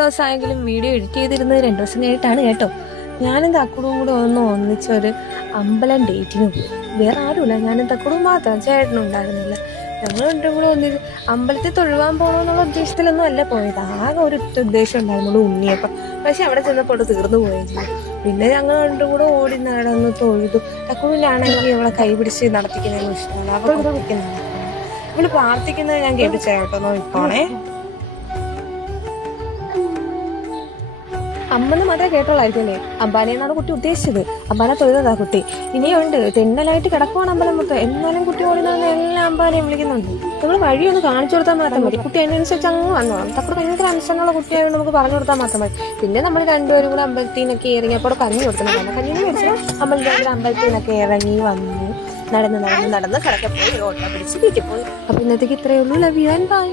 ദിവസമായെങ്കിലും video edit ചെയ്തിരുന്നത് 2 ദിവസം കഴിഞ്ഞിട്ടാണ് കേട്ടോ. ഞാനും തക്കുടും കൂടെ ഒന്നിച്ചൊരു അമ്പലം ഡേറ്റിന് പോയി. വേറെ ആരുമില്ല, ഞാനും തക്കുടും മാത്രം, ചേട്ടനുണ്ടായിരുന്നില്ല. ഞങ്ങൾ രണ്ടും കൂടെ ഒന്നിച്ച് അമ്പലത്തിൽ തൊഴുവാൻ പോകണമെന്നുള്ള ഉദ്ദേശത്തിലൊന്നും അല്ല പോയത്. ആകെ ഒരു ഉദ്ദേശം ഉണ്ടായിരുന്നുള്ളൂ, ഉണ്ണിയപ്പം. പക്ഷെ അവിടെ ചെന്നപ്പോൾ തീർന്നു പോവുകയും ചെയ്തു. പിന്നെ ഞങ്ങൾ രണ്ടും കൂടെ ഓടി നടന്ന് തൊഴുതു. തക്കുടിനാണെങ്കിൽ ഇവളെ കൈ പിടിച്ച് നടത്തിക്കുന്നതിന് ഇഷ്ടമല്ല, അവൾ ഇവിടെ നിൽക്കുന്നത്. ഇവള് പ്രാർത്ഥിക്കുന്നത് ഞാൻ കേൾപ്പിച്ച കേട്ടോ. നോക്കണേ, അമ്മന്ന് മാത്രമേ കേട്ടോളായിരിക്കും അല്ലേ. അമ്പാനെന്നാണ് കുട്ടി ഉദ്ദേശിച്ചത്. അമ്പാനെ തൊഴുതാ കുട്ടി. ഇനിയുണ്ട്, തെന്നലായിട്ട് കിടക്കുവാണ് അമ്പലം മൊത്തം. എന്നാലും കുട്ടി ഓടി നടന്ന് എല്ലാ അമ്പാനെയും വിളിക്കുന്നുണ്ട്. നമ്മൾ വഴിയൊന്ന് കാണിച്ചു കൊടുത്താൽ മാത്രം മതി. കുട്ടി അതിനനുസരിച്ച് അങ്ങ് വന്നോളാം. തക്കുട് ഭയങ്കര അനുസരണമുള്ള കുട്ടിയായതുകൊണ്ട് നമുക്ക് പറഞ്ഞു കൊടുത്താൽ മാത്രം മതി. പിന്നെ നമ്മൾ രണ്ടുപേരും കൂടെ അമ്പലത്തിനൊക്കെ ഇറങ്ങിയപ്പോൾ കഞ്ഞി കൊടുക്കുന്നുണ്ടായിരുന്നു. കഞ്ഞിന് മേടിച്ചാൽ അമ്പലത്തിനൊക്കെ ഇറങ്ങി വന്നു. നടന്ന് കടക്കെ പോയി ഓട്ട പിടിച്ച് വീട്ടിൽ പോയി. അപ്പൊ ഇന്നത്തേക്ക് ഇത്രയേ ഉള്ളൂ. Love you and by.